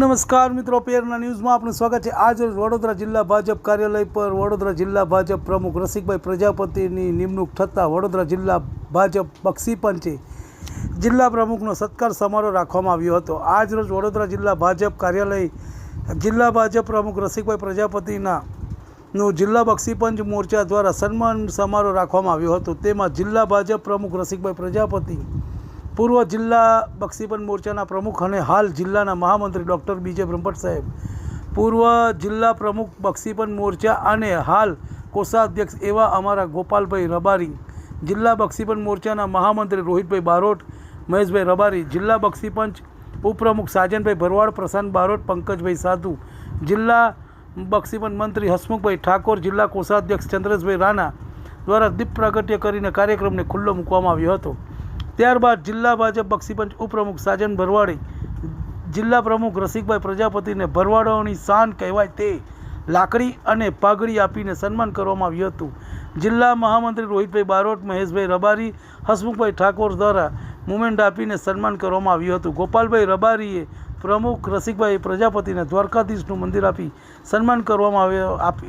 નમસ્કાર મિત્રો, પેરના ન્યૂઝમાં આપનું સ્વાગત છે। આજ રોજ વડોદરા જિલ્લા ભાજપ કાર્યાલય પર વડોદરા જિલ્લા ભાજપ પ્રમુખ રસિકભાઈ પ્રજાપતિની નિમણૂક થતાં વડોદરા જિલ્લા ભાજપ બક્ષી પંચે જિલ્લા પ્રમુખનો સત્કાર સમારોહ રાખવામાં આવ્યો હતો। આજ રોજ વડોદરા જિલ્લા ભાજપ કાર્યાલય જિલ્લા ભાજપ પ્રમુખ રસિકભાઈ પ્રજાપતિનું જિલ્લા બક્ષી પંચ મોરચા દ્વારા સન્માન સમારોહ રાખવામાં આવ્યો હતો। તેમાં જિલ્લા ભાજપ પ્રમુખ રસિકભાઈ પ્રજાપતિ, પૂર્વ જિલ્લા બક્ષીપંચ મોરચાના પ્રમુખ અને હાલ જિલ્લાના મહામંત્રી ડૉક્ટર બીજે બ્રહ્મભટ્ટ સાહેબ, પૂર્વ જિલ્લા પ્રમુખ બક્ષીપંચ મોરચા અને હાલ કોષાધ્યક્ષ એવા અમારા ગોપાલભાઈ રબારી, જિલ્લા બક્ષીપંચ મોરચાના મહામંત્રી રોહિતભાઈ બારોટ, મહેશભાઈ રબારી, જિલ્લા બક્ષીપંચ ઉપપ્રમુખ સાજનભાઈ ભરવાડ, પ્રશાંત બારોટ, પંકજભાઈ સાધુ, જિલ્લા બક્ષીપંચ મંત્રી હસમુખભાઈ ઠાકોર, જિલ્લા કોષાધ્યક્ષ ચંદ્રેશભાઈ રાણા દ્વારા દીપ પ્રાગટ્ય કરીને કાર્યક્રમને ખુલ્લો મૂકવામાં આવ્યો હતો। ત્યારબાદ જિલ્લા ભાજપ બક્ષીપંચ ઉપપ્રમુખ સાજન ભરવાડે જિલ્લા પ્રમુખ રસિકભાઈ પ્રજાપતિને ભરવાડોની શાન કહેવાય તે લાકડી અને પાઘડી આપીને સન્માન કરવામાં આવ્યું હતું। જિલ્લા મહામંત્રી રોહિતભાઈ બારોટ, મહેશભાઈ રબારી, હસમુખભાઈ ઠાકોર દ્વારા મુમેન્ટ આપીને સન્માન કરવામાં આવ્યું હતું। ગોપાલભાઈ રબારીએ પ્રમુખ રસિકભાઈ પ્રજાપતિને દ્વારકાધીશનું મંદિર આપી સન્માન કરવામાં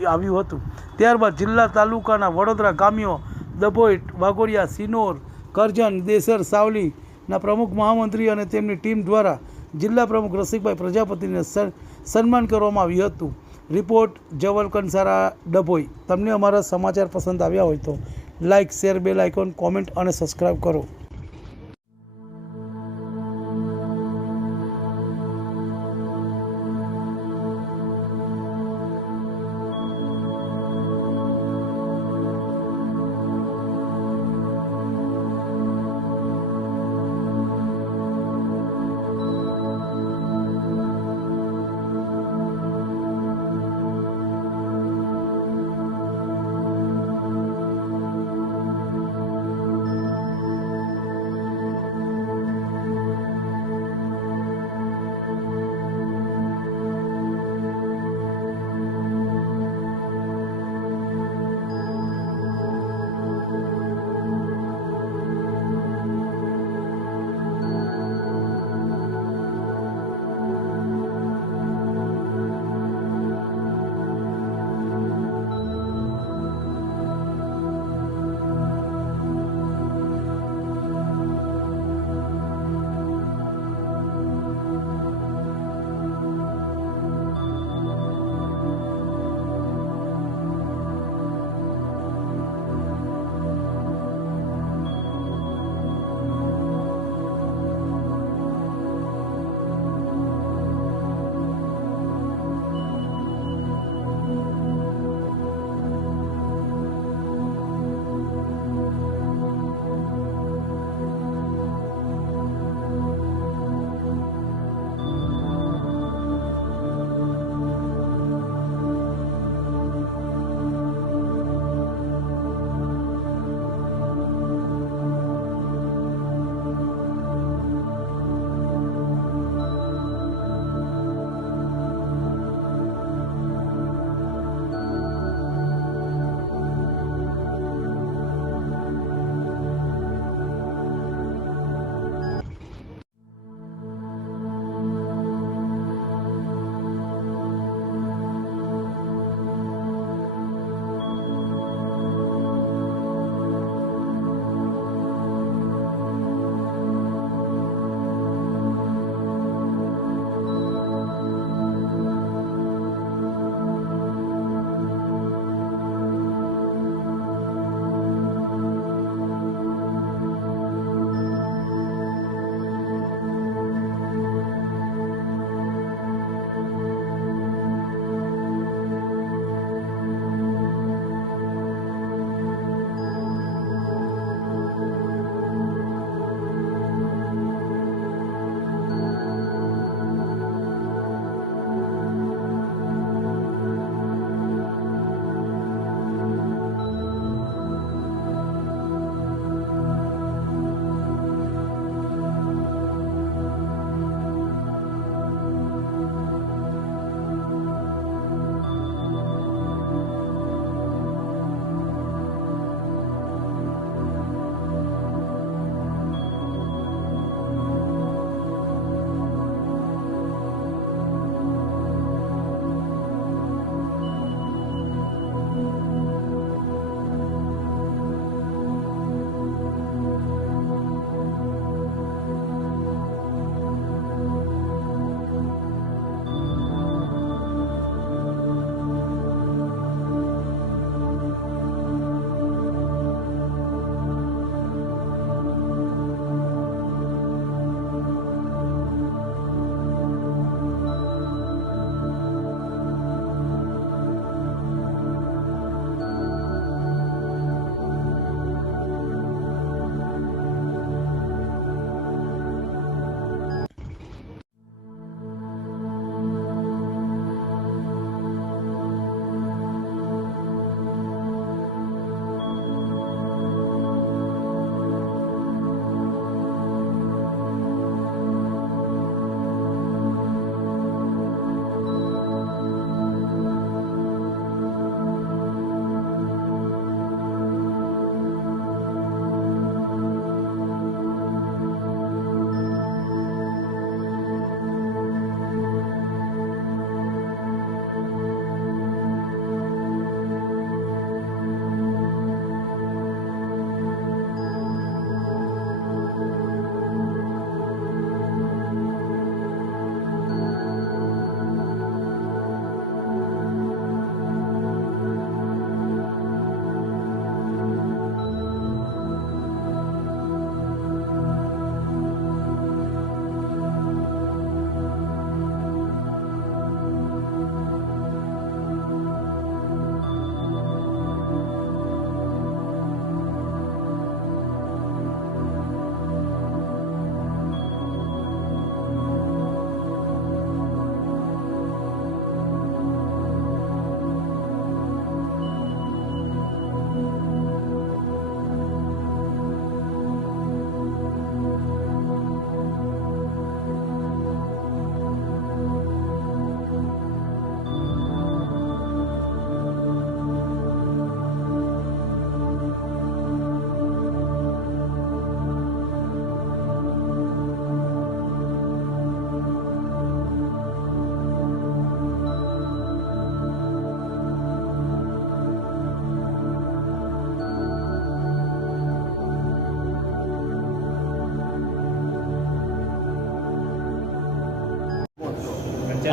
આવ્યું હતું। ત્યારબાદ જિલ્લા તાલુકાના વડોદરા ગામ્યો દભોઈ, વાઘોડિયા, સિનોર, કરજણ, દેસર, સાવલીના પ્રમુખ મહામંત્રી અને તેમની ટીમ દ્વારા જિલ્લા પ્રમુખ રસિકભાઈ પ્રજાપતિને સન્માન કરવામાં આવ્યું હતું। રિપોર્ટ જવલ કંસારા, ડભોઈ। તમને અમારા સમાચાર પસંદ આવ્યા હોય તો like, share, bell icon, comment અને સબસ્ક્રાઈબ કરો।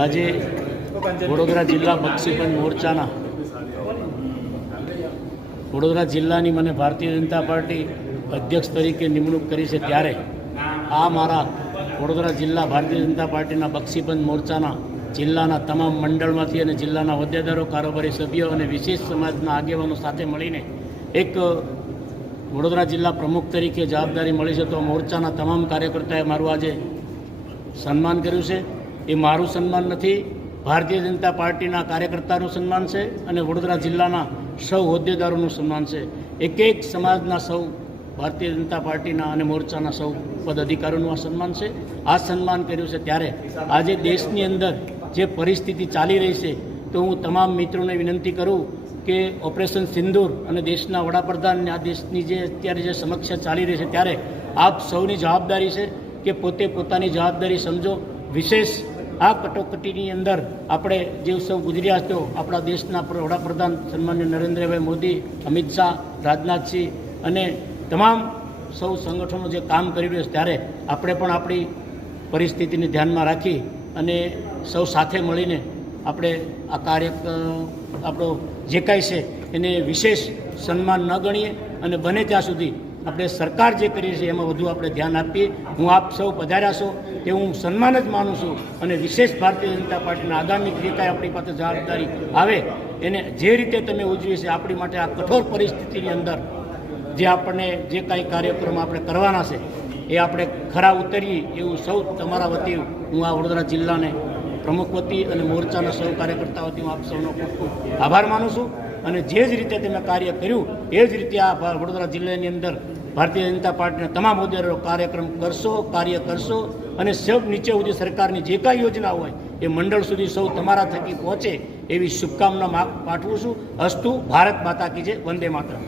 આજે વડોદરા જિલ્લા બક્ષીપંચ મોરચાના વડોદરા જિલ્લાની મને ભારતીય જનતા પાર્ટી અધ્યક્ષ તરીકે નિમણૂક કરી છે, ત્યારે આ મારા વડોદરા જિલ્લા ભારતીય જનતા પાર્ટીના બક્ષીપંચ મોરચાના જિલ્લાના તમામ મંડળમાંથી અને જિલ્લાના હોદ્દેદારો, કારોબારી સભ્યો અને વિશેષ સમાજના આગેવાનો સાથે મળીને એક વડોદરા જિલ્લા પ્રમુખ તરીકે જવાબદારી મળી છે. તો મોરચાના તમામ કાર્યકર્તાએ મારું આજે સન્માન કર્યું છે. એ મારું સન્માન નથી, ભારતીય જનતા પાર્ટીના કાર્યકર્તાનું સન્માન છે અને વડોદરા જિલ્લાના સૌ હોદ્દેદારોનું સન્માન છે. એક સમાજના સૌ ભારતીય જનતા પાર્ટીના અને મોરચાના સૌ પદાધિકારીઓનું આ સન્માન છે. આ સન્માન કર્યું છે, ત્યારે આજે દેશની અંદર જે પરિસ્થિતિ ચાલી રહી છે, તો હું તમામ મિત્રોને વિનંતી કરું કે ઓપરેશન સિંદૂર અને દેશના વડાપ્રધાનને આ દેશની જે અત્યારે જે સમસ્યા ચાલી રહી છે, ત્યારે આપ સૌની જવાબદારી છે કે પોતે પોતાની જવાબદારી સમજો. વિશેષ આ કટોકટીની અંદર આપણે જે સૌ ગુજર્યા હતો, આપણા દેશના વડાપ્રધાન સન્માન્ય નરેન્દ્રભાઈ મોદી, અમિત શાહ, રાજનાથસિંહ અને તમામ સૌ સંગઠનો જે કામ કરી રહ્યા છે, ત્યારે આપણે પણ આપણી પરિસ્થિતિને ધ્યાનમાં રાખી અને સૌ સાથે મળીને આપણે આ કાર્ય આપણો જે કાંઈ છે એને વિશેષ સન્માન ન ગણીએ અને બને ત્યાં સુધી આપણે સરકાર જે કરી છે એમાં વધુ આપણે ધ્યાન આપીએ. હું આપ સૌ પધાર્યા છો તે હું સન્માન જ માનું છું અને વિશેષ ભારતીય જનતા પાર્ટીના આગામી જે કાંઈ આપણી પાસે જવાબદારી આવે એને જે રીતે તમે ઉજવી છે, આપણી માટે આ કઠોર પરિસ્થિતિની અંદર જે આપણને જે કાંઈ કાર્યક્રમ આપણે કરવાના છે એ આપણે ખરા ઉતરીએ એવું સૌ તમારા વતી હું આ વડોદરા જિલ્લાને પ્રમુખ વતી અને મોરચાના સૌ કાર્યકર્તા વતી હું આપ સૌનો ખૂબ ખૂબ આભાર માનું છું. અને જે જ રીતે તમે કાર્ય કર્યું એ જ રીતે આ વડોદરા જિલ્લાની અંદર ભારતીય જનતા પાર્ટીના તમામ હોદ્દેદારો કાર્ય કરશો અને સૌ નીચે સુધી સરકારની જે કાંઈ યોજના હોય એ મંડળ સુધી સૌ તમારા થકી પહોંચે એવી શુભકામના પાઠવું છું. અસ્તુ ભારત માતા કી જય, વંદે માતરમ.